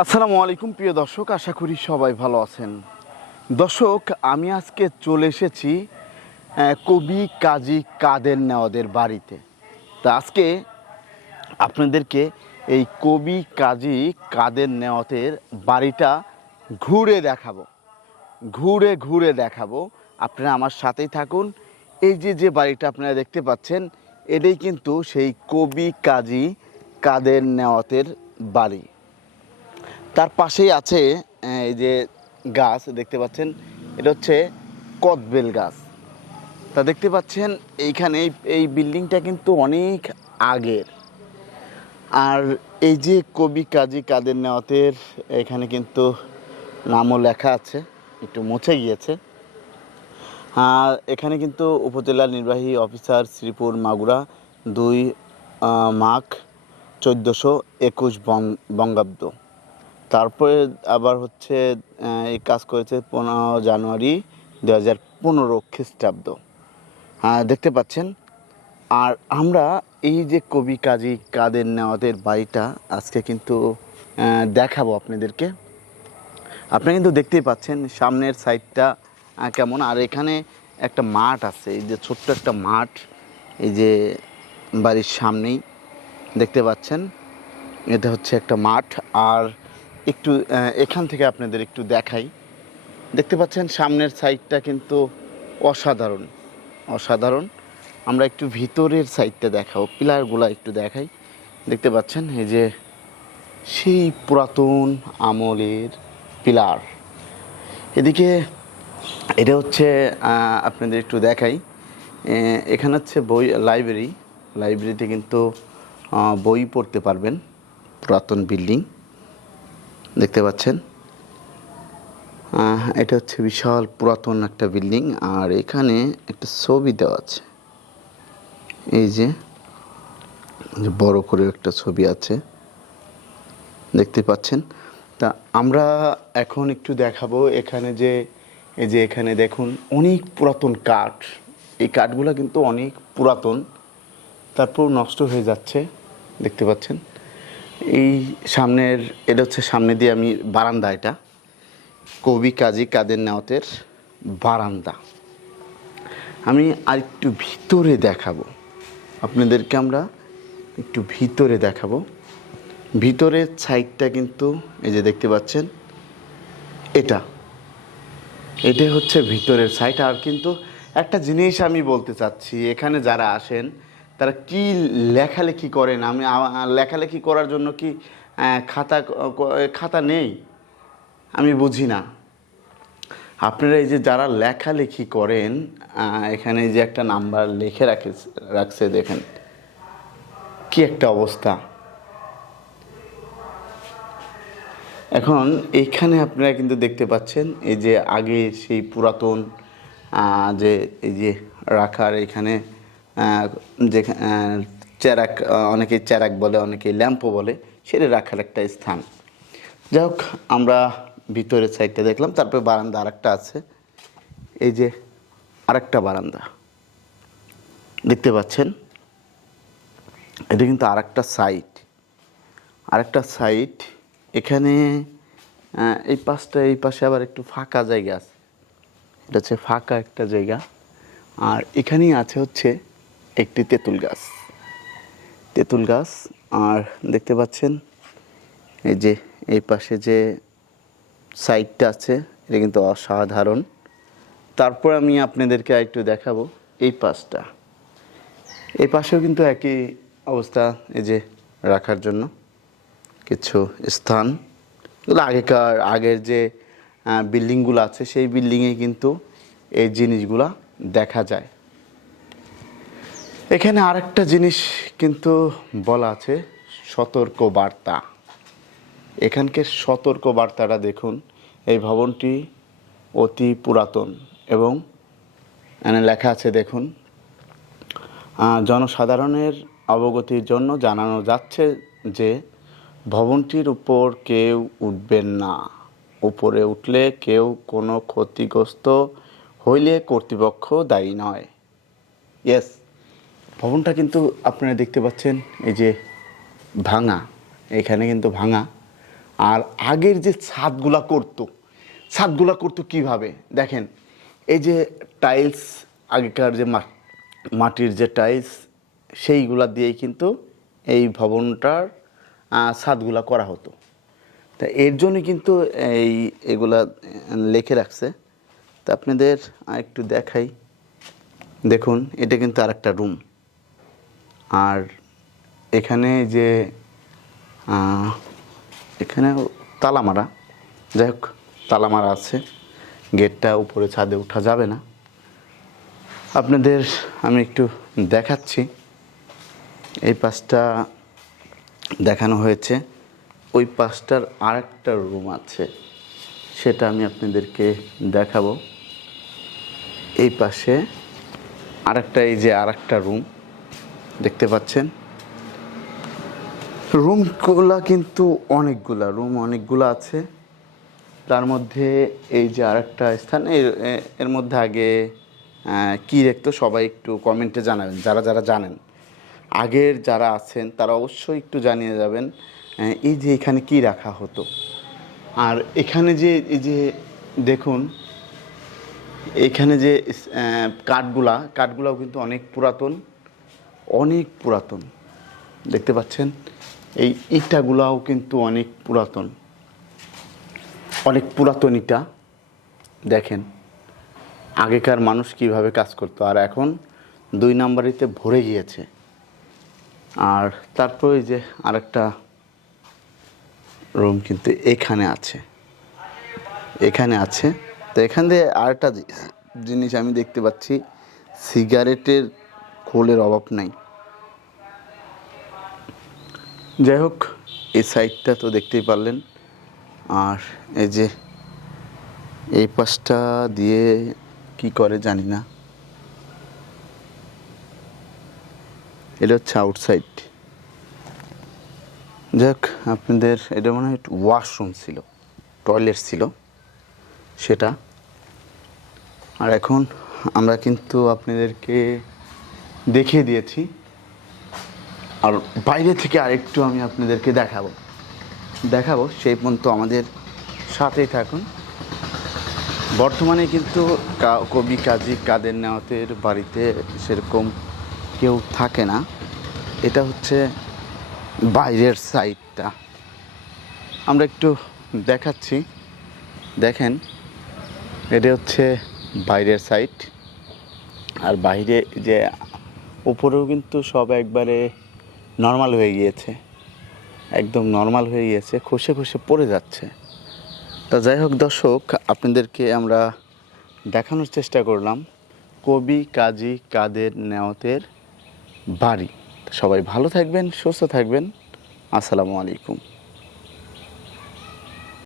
আসসালামু আলাইকুম প্রিয় দর্শক, আশা করি সবাই ভালো আছেন। দর্শক, আমি আজকে চলে এসেছি কবি কাজী কাদের নেওয়াদের বাড়িতে। তা আজকে আপনাদেরকে এই কবি কাজী কাদের নেওয়াতের বাড়িটা ঘুরে দেখাবো, ঘুরে ঘুরে দেখাবো। আপনারা আমার সাথেই থাকুন। এই যে বাড়িটা আপনারা দেখতে পাচ্ছেন, এটাই কিন্তু সেই কবি কাজী কাদের নেওয়াতের বাড়ি। তার পাশেই আছে এই যে গাছ দেখতে পাচ্ছেন, এটা হচ্ছে কদবেল গাছ। তা দেখতে পাচ্ছেন এইখানে এই বিল্ডিংটা কিন্তু অনেক আগের। আর এই যে কবি কাজী কাদের নেওয়াতের এখানে কিন্তু নামও লেখা আছে, একটু মুছে গিয়েছে। আর এখানে কিন্তু উপজেলা নির্বাহী অফিসার শ্রীপুর মাগুরা 2 মাঘ 1421 বঙ্গাব্দ। তারপরে আবার হচ্ছে এই কাজ করেছে 15 জানুয়ারি 2015 খ্রিস্টাব্দ। দেখতে পাচ্ছেন। আর আমরা এই যে কবি কাজী কাদের নেওয়াদের বাড়িটা আজকে কিন্তু দেখাবো আপনাদেরকে। আপনারা কিন্তু দেখতেই পাচ্ছেন সামনের সাইডটা কেমন। আর এখানে একটা মাঠ আছে, এই যে ছোট্ট একটা মাঠ, এই যে বাড়ির সামনেই দেখতে পাচ্ছেন, এটা হচ্ছে একটা মাঠ। আর একটু এখান থেকে আপনাদের একটু দেখাই। দেখতে পাচ্ছেন সামনের সাইডটা কিন্তু অসাধারণ অসাধারণ। আমরা একটু ভিতরের সাইডটা দেখাবো, পিলারগুলো একটু দেখাই। দেখতে পাচ্ছেন এই যে সেই পুরাতন আমলের পিলার। এদিকে এটা হচ্ছে আপনাদের একটু দেখাই। এখানে হচ্ছে লাইব্রেরিতে কিন্তু বই পড়তে পারবেন। পুরাতন বিল্ডিং দেখতে পাচ্ছেন। এটা হচ্ছে বিশাল পুরাতন একটা বিল্ডিং। আর এখানে একটা ছবি দেওয়া আছে, এই যে বড় করে একটা ছবি আছে দেখতে পাচ্ছেন। তা আমরা এখন একটু দেখাবো এখানে যে এই যে এখানে দেখুন অনেক পুরাতন কাঠ। এই কাঠগুলো কিন্তু অনেক পুরাতন, তারপর নষ্ট হয়ে যাচ্ছে দেখতে পাচ্ছেন। এই সামনের এটা হচ্ছে সামনে দিয়ে আমি বারান্দা, এটা কবি কাজী কাদের নেওয়াতের বারান্দা। আমি আর একটু ভিতরে দেখাবো আপনাদেরকে, আমরা একটু ভিতরে দেখাবো। ভিতরের সাইডটা কিন্তু এই যে দেখতে পাচ্ছেন, এটাই হচ্ছে ভিতরের সাইড। আর কিন্তু একটা জিনিস আমি বলতে চাচ্ছি, এখানে যারা আসেন তারা কি লেখালেখি করেন। আমি লেখালেখি করার জন্য কি খাতা নেই, আমি বুঝি না। আপনারা এই যে যারা লেখালেখি করেন, এখানে যে একটা নাম্বার লিখে রাখছে দেখেন, কি একটা অবস্থা। এখন এইখানে আপনারা কিন্তু দেখতে পাচ্ছেন এই যে আগে সেই পুরাতন যে এই যে রাখার এখানে যে চেরাক, অনেকে চেরাক বলে, অনেকে ল্যাম্পও বলে, সেটা রাখার একটা স্থান। যাই হোক, আমরা ভিতরের সাইডটা দেখলাম। তারপরে বারান্দা আরেকটা আছে, এই যে আরেকটা বারান্দা দেখতে পাচ্ছেন। এটা কিন্তু আরেকটা সাইড। এখানে এই পাশে আবার একটু ফাঁকা জায়গা আছে, এটা হচ্ছে ফাঁকা একটা জায়গা। আর এখানেই আছে হচ্ছে একটি তেঁতুল গাছ। আর দেখতে পাচ্ছেন এই যে এই পাশে যে সাইডটা আছে, এটা কিন্তু অসাধারণ। তারপর আমি আপনাদেরকে একটু দেখাবো এই পাশেও কিন্তু একই অবস্থা, এই যে রাখার জন্য কিছু স্থান। এগুলো আগের যে বিল্ডিংগুলো আছে, সেই বিল্ডিংয়ে কিন্তু এই জিনিসগুলা দেখা যায়। এখানে আরেকটা জিনিস কিন্তু বলা আছে, সতর্ক বার্তা। এখানকার সতর্ক বার্তাটা দেখুন। এই ভবনটি অতি পুরাতন এবং এখানে লেখা আছে দেখুন, জনসাধারণের অবগতির জন্য জানানো যাচ্ছে যে ভবনটির উপর কেউ উঠবেন না। উপরে উঠলে কেউ কোনো ক্ষতিগ্রস্ত হইলে কর্তৃপক্ষ দায়ী নয়। ইয়েস, ভবনটা কিন্তু আপনারা দেখতে পাচ্ছেন এই যে ভাঙা, এখানে কিন্তু ভাঙা। আর আগের যে ছাদগুলা করতো কিভাবে দেখেন, এই যে টাইলস, আগেকার যে মাটির যে টাইলস, সেইগুলা দিয়েই কিন্তু এই ভবনটার ছাদগুলা করা হতো। তা এর জন্য কিন্তু এগুলা লিখে রাখছে। তা আপনাদের একটু দেখাই, দেখুন এটা কিন্তু আরেকটা রুম। আর এখানে যে এখানে তালা মারা, যাই হোক তালা মারা আছে, গেটটা উপরে ছাদে ওঠা যাবে না। আপনাদের আমি একটু দেখাচ্ছি, এই পাশটা দেখানো হয়েছে, ওই পাশটার আরেকটা রুম আছে, সেটা আমি আপনাদেরকে দেখাবো। এই পাশে আরেকটা, এই যে আরেকটা রুম দেখতে পাচ্ছেন। রুমগুলা কিন্তু অনেকগুলা আছে। তার মধ্যে এই যে আরেকটা স্থান, এর মধ্যে আগে কি দেখতো সবাই একটু কমেন্টে জানাবেন, যারা জানেন। আগের যারা আছেন তারা অবশ্যই একটু জানিয়ে যাবেন এই যে এখানে কি রাখা হতো। আর এখানে যে এই যে দেখুন, এখানে যে কাঠগুলাও কিন্তু অনেক পুরাতন দেখতে পাচ্ছেন। এই ইটাগুলাও কিন্তু অনেক পুরাতন ইটা। দেখেন আগেকার মানুষ কিভাবে কাজ করতো, আর এখন 2 নাম্বারিতে ভরে গিয়েছে। আর তারপর এই যে আরেকটা রুম কিন্তু এখানে আছে। তো এখান দিয়ে আরেকটা জিনিস আমি দেখতে পাচ্ছি, সিগারেটের খোলের অভাব নাই। যাই হোক, এই সাইডটা তো দেখতেই পারলেন। আর এই যে এই পাশটা দিয়ে কি করে জানি না, এটা হচ্ছে আউটসাইড। যাক, আপনাদের এটা মনে হয় ওয়াশরুম ছিল, টয়লেট ছিল সেটা। আর এখন আমরা কিন্তু আপনাদেরকে দেখিয়ে দিয়েছি, আর বাইরে থেকে আরেকটু আমি আপনাদেরকে দেখাবো। সেই পর্যন্ত আমাদের সাথেই থাকুন। বর্তমানে কিন্তু কবি কাজী কাদের নেওয়াতের বাড়িতে সেরকম কেউ থাকে না। এটা হচ্ছে বাইরের সাইডটা, আমরা একটু দেখাচ্ছি। দেখেন এটা হচ্ছে বাইরের সাইড। আর বাইরে যে উপরেও কিন্তু সব একবারে নর্মাল হয়ে গিয়েছে, একদম নর্মাল হয়ে গিয়েছে, খসে পড়ে যাচ্ছে। তা যাই হোক দর্শক, আপনাদেরকে আমরা দেখানোর চেষ্টা করলাম কবি কাজী কাদের নেওয়াতের বাড়ি। সবাই ভালো থাকবেন, সুস্থ থাকবেন। আসসালামু আলাইকুম।